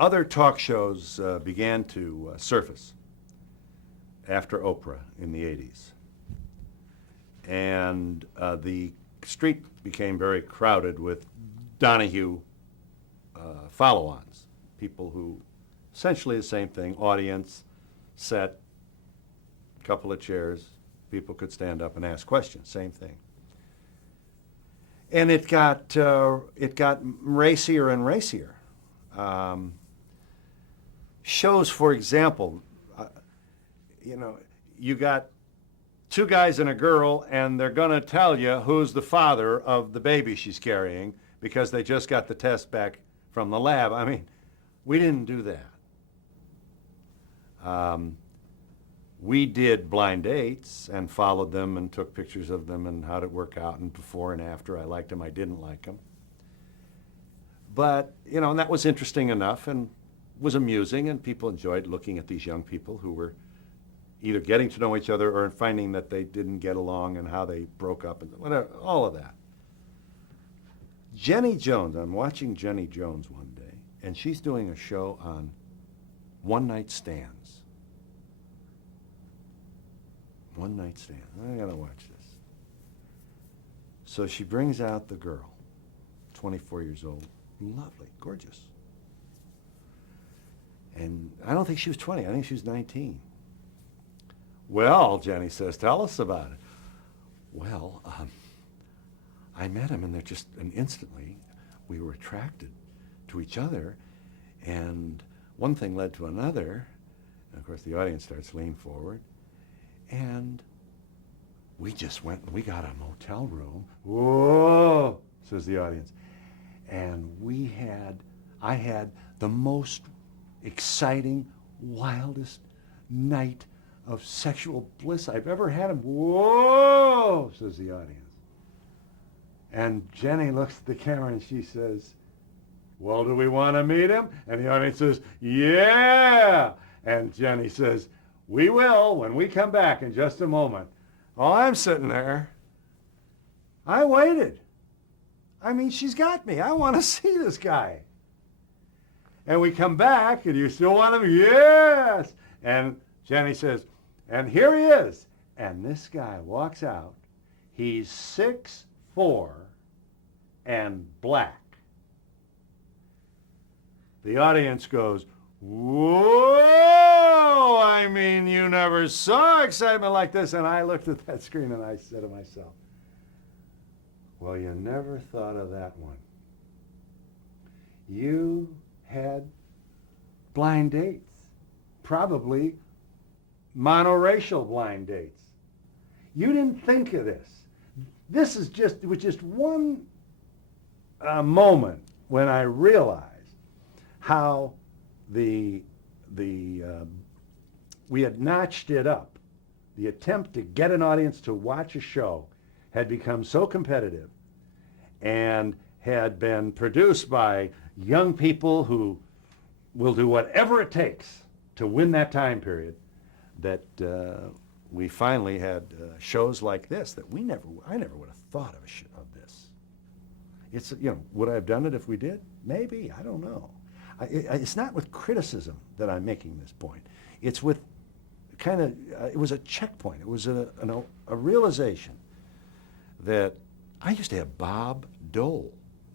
Other talk shows began to surface after Oprah in the 80s. And the street became very crowded with Donahue follow-ons, people who essentially the same thing, audience, set, couple of chairs, people could stand up and ask questions, same thing. And it got racier and racier. Shows, for example, you got two guys and a girl, and they're going to tell you who's the father of the baby she's carrying because they just got the test back from the lab. I mean, we didn't do that. We did blind dates and followed them and took pictures of them and how'd it work out and before and after. I liked them, I didn't like them. But, and that was interesting enough and was amusing, and people enjoyed looking at these young people who were either getting to know each other or finding that they didn't get along and how they broke up and whatever, all of that. Jenny Jones, I'm watching Jenny Jones one day, and she's doing a show on one-night stands. One-night stand. I gotta watch this. So she brings out the girl, 24 years old, lovely, gorgeous. And I don't think she was 20, I think she was 19. Well, Jenny says, tell us about it. Well, I met him, and instantly we were attracted to each other, and one thing led to another. And of course, the audience starts leaning forward, and we just went and we got a motel room. Whoa, says the audience. And I had the most exciting, wildest night of sexual bliss I've ever had. Whoa, says the audience. And Jenny looks at the camera and she says, well, do we want to meet him? And the audience says, yeah. And Jenny says, we will when we come back in just a moment. Oh, I'm sitting there. I waited. I mean, she's got me. I want to see this guy. And we come back, and you still want him? Yes. And Jenny says, and here he is. And this guy walks out. He's 6'4" and black. The audience goes, whoa! I mean, you never saw excitement like this. And I looked at that screen and I said to myself, well, you never thought of that one. You had blind dates, probably monoracial blind dates. You didn't think of this. This is just one moment when I realized how we had notched it up. The attempt to get an audience to watch a show had become so competitive and had been produced by young people who will do whatever it takes to win that time period, that we finally had shows like this that I never would have thought of this. It's, would I have done it if we did? Maybe, I don't know. It's not with criticism that I'm making this point. It's with it was a checkpoint. It was a realization that I used to have Bob Dole,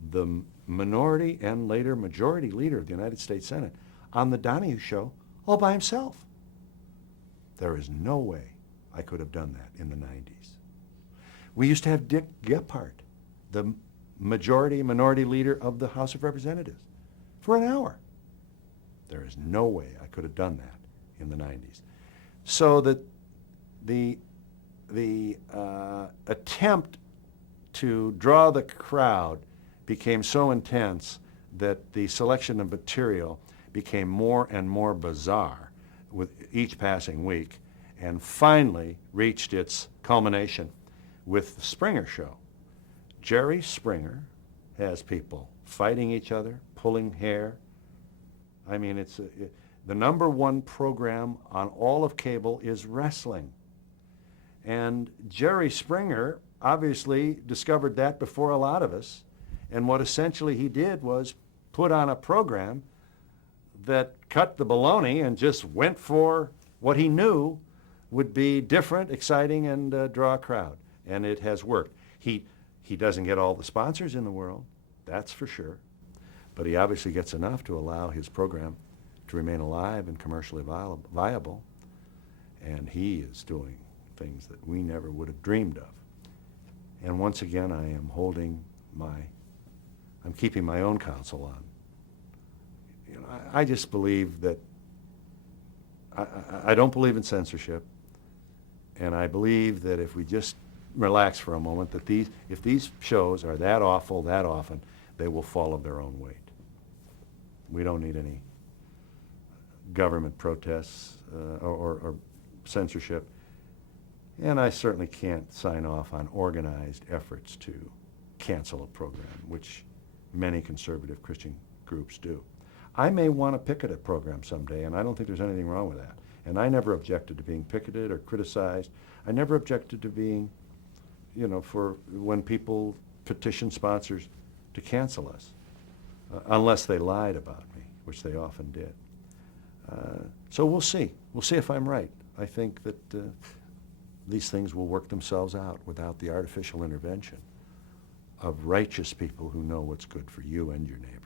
the minority and later majority leader of the United States Senate, on the Donahue show all by himself. There is no way I could have done that in the 90s. We used to have Dick Gephardt, the minority leader of the House of Representatives, for an hour. There is no way I could have done that in the 90s. So that the attempt to draw the crowd became so intense that the selection of material became more and more bizarre with each passing week, and finally reached its culmination with the Springer show. Jerry Springer has people fighting each other, pulling hair. I mean, the number one program on all of cable is wrestling. And Jerry Springer obviously discovered that before a lot of us. And what essentially he did was put on a program that cut the baloney and just went for what he knew would be different, exciting, and draw a crowd. And it has worked. He doesn't get all the sponsors in the world, that's for sure. But he obviously gets enough to allow his program to remain alive and commercially viable. And he is doing things that we never would have dreamed of. And once again, I am I'm keeping my own counsel on. You know, I just believe that, I don't believe in censorship. And I believe that if we just relax for a moment, that if these shows are that awful that often, they will fall of their own weight. We don't need any government protests or censorship. And I certainly can't sign off on organized efforts to cancel a program, which many conservative Christian groups do. I may want to picket a program someday, and I don't think there's anything wrong with that. And I never objected to being picketed or criticized. I never objected to being, for when people petition sponsors to cancel us, unless they lied about me, which they often did. So we'll see. We'll see if I'm right. I think that these things will work themselves out without the artificial intervention of righteous people who know what's good for you and your neighbor.